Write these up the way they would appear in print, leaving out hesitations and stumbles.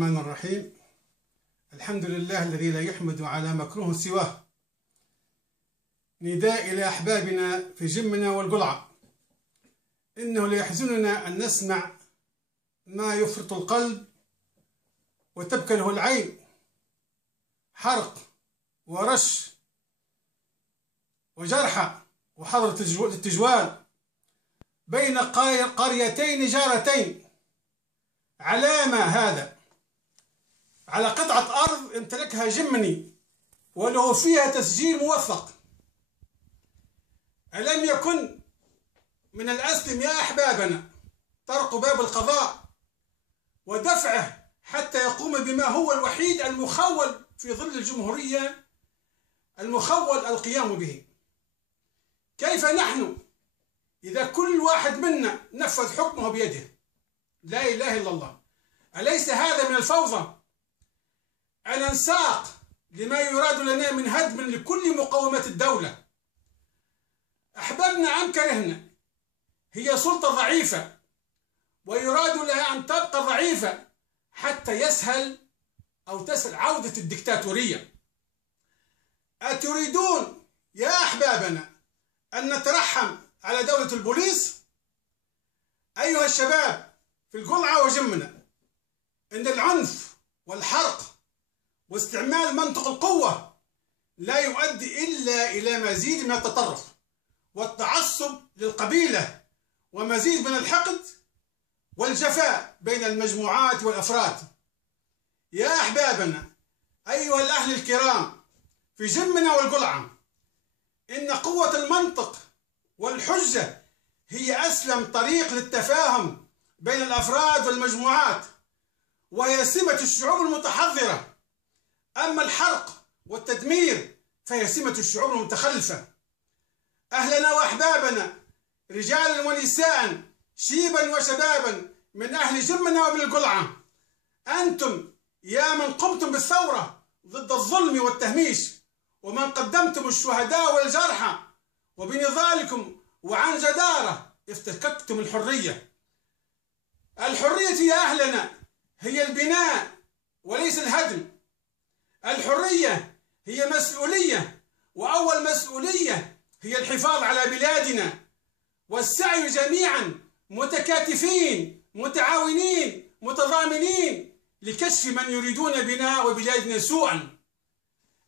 الرحمن الرحيم. الحمد لله الذي لا يحمد على مكروه سواه. نداء إلى أحبابنا في جمنا والقلعة، إنه ليحزننا أن نسمع ما يفرط القلب وتبكله العين، حرق ورش وجرحى وحظر التجوال بين قريتين جارتين. علامة هذا على قطعة أرض امتلكها جمني وله فيها تسجيل موثق. ألم يكن من الأسلم يا أحبابنا طرق باب القضاء ودفعه حتى يقوم بما هو الوحيد المخول في ظل الجمهورية، المخول القيام به؟ كيف نحن إذا كل واحد منا نفذ حكمه بيده؟ لا إله إلا الله. أليس هذا من الفوضى؟ الانساق لما يراد لنا من هدم لكل مقومات الدولة. أحببنا أم كرهنا، هي سلطة ضعيفة ويراد لها أن تبقى ضعيفة حتى يسهل عودة الدكتاتورية. أتريدون يا أحبابنا أن نترحم على دولة البوليس؟ أيها الشباب في القلعة وجمنا، إن العنف والحرق واستعمال منطق القوة لا يؤدي إلا إلى مزيد من التطرف والتعصب للقبيلة ومزيد من الحقد والجفاء بين المجموعات والأفراد. يا أحبابنا أيها الأهل الكرام في جمنا والقلعة، إن قوة المنطق والحجة هي أسلم طريق للتفاهم بين الأفراد والمجموعات، وهي سمة الشعوب المتحضرة. أما الحرق والتدمير فهي سمة الشعوب المتخلفة. أهلنا وأحبابنا رجالا ونساء، شيبا وشبابا من أهل جمنا ومن القلعة، أنتم يا من قمتم بالثورة ضد الظلم والتهميش، ومن قدمتم الشهداء والجرحى، وبنضالكم وعن جدارة افتككتم الحرية. الحرية يا أهلنا هي البناء وليس الهدم. الحرية هي مسؤولية، وأول مسؤولية هي الحفاظ على بلادنا، والسعي جميعا متكاتفين متعاونين متضامنين لكشف من يريدون بنا وبلادنا سوءا.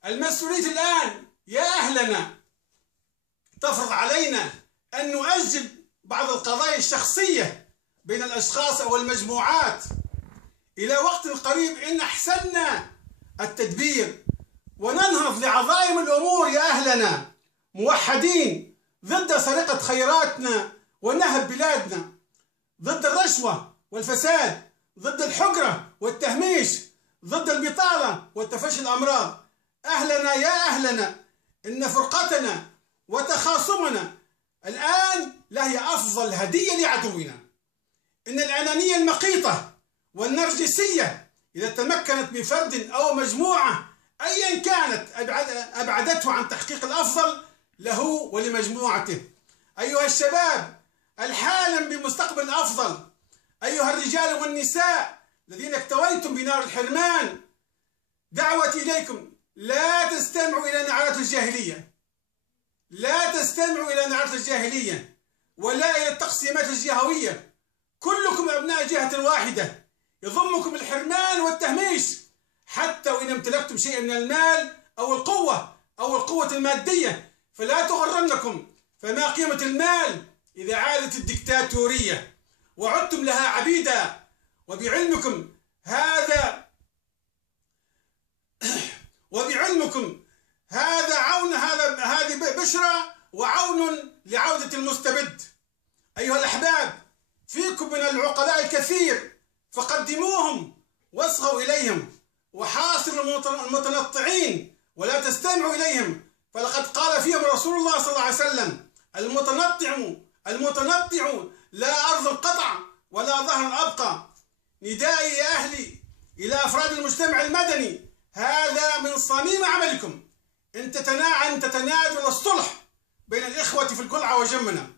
المسؤولية الآن يا أهلنا تفرض علينا أن نؤجل بعض القضايا الشخصية بين الأشخاص أو المجموعات إلى وقت قريب إن أحسننا التدبير، وننهض لعظائم الأمور يا أهلنا موحدين ضد سرقة خيراتنا ونهب بلادنا، ضد الرشوة والفساد، ضد الحقرة والتهميش، ضد البطالة وتفشي الأمراض. أهلنا يا أهلنا إن فرقتنا وتخاصمنا الآن لهي أفضل هدية لعدونا. إن الأنانية المقيتة والنرجسية إذا تمكنت بفرد أو مجموعة أيا كانت أبعدته عن تحقيق الأفضل له ولمجموعته. أيها الشباب الحالم بمستقبل أفضل، أيها الرجال والنساء الذين اكتويتم بنار الحرمان، دعوتي إليكم لا تستمعوا إلى نعرات الجاهلية، لا تستمعوا إلى نعرات الجاهلية ولا إلى التقسيمات الجهوية. كلكم أبناء جهة واحدة يضمكم الحرمان والتهميش، حتى وإن امتلكتم شيئا من المال أو القوة المادية فلا تغرنكم، فما قيمة المال إذا عادت الدكتاتورية وعدتم لها عبيدا. وبعلمكم هذا عون، هذه بشرى وعون لعودة المستبد. أيها الأحباب فيكم من العقلاء الكثير، فقدموهم واصغوا إليهم، وحاصروا المتنطعين ولا تستمعوا إليهم، فلقد قال فيهم رسول الله صلى الله عليه وسلم: المتنطع لا أرض قطع ولا ظهر أبقى. ندائي يا أهلي إلى أفراد المجتمع المدني، هذا من صميم عملكم أن تتنادوا الصلح بين الإخوة في القلعة وجمنا.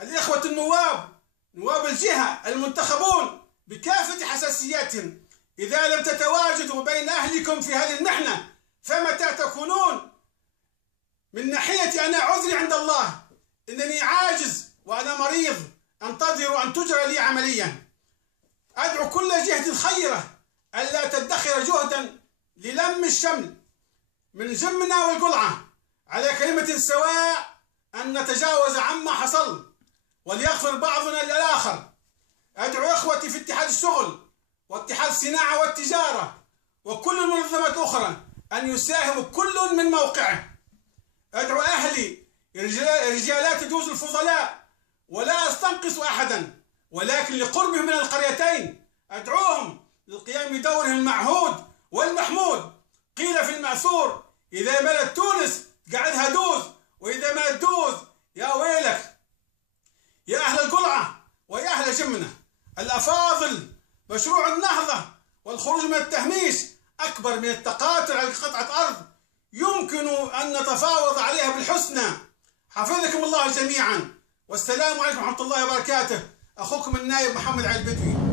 الإخوة النواب، نواب الجهة المنتخبون بكافة حساسياتهم، إذا لم تتواجدوا بين أهلكم في هذه المحنة فمتى تكونون؟ من ناحية أنا عذري عند الله، إنني عاجز وأنا مريض أنتظر أن تجرى لي عمليا. أدعو كل جهة خيرة ألا تدخر جهدا للم الشمل من جمنا والقلعة على كلمة سواء، أن نتجاوز عما حصل وليغفر بعضنا للآخر. أدعو إخوتي في اتحاد الشغل واتحاد الصناعة والتجارة وكل المنظمات الأخرى أن يساهموا كل من موقعه. أدعو أهلي رجالات يجوز الفضلاء، ولا أستنقص أحدا، ولكن لقربهم من القريتين أدعوهم للقيام بدورهم المعهود والمحمود. قيل في المأثور: إذا ملت تونس قعدها دوز، وإذا ملت دوز يا ويلك. يا أهل القلعة ويا أهل جمنة الأفاضل، مشروع النهضة والخروج من التهميش أكبر من التقاتل على قطعة أرض يمكن أن نتفاوض عليها بالحسنى. حفظكم الله جميعا، والسلام عليكم ورحمة الله وبركاته. أخوكم النائب محمد علي البدوي.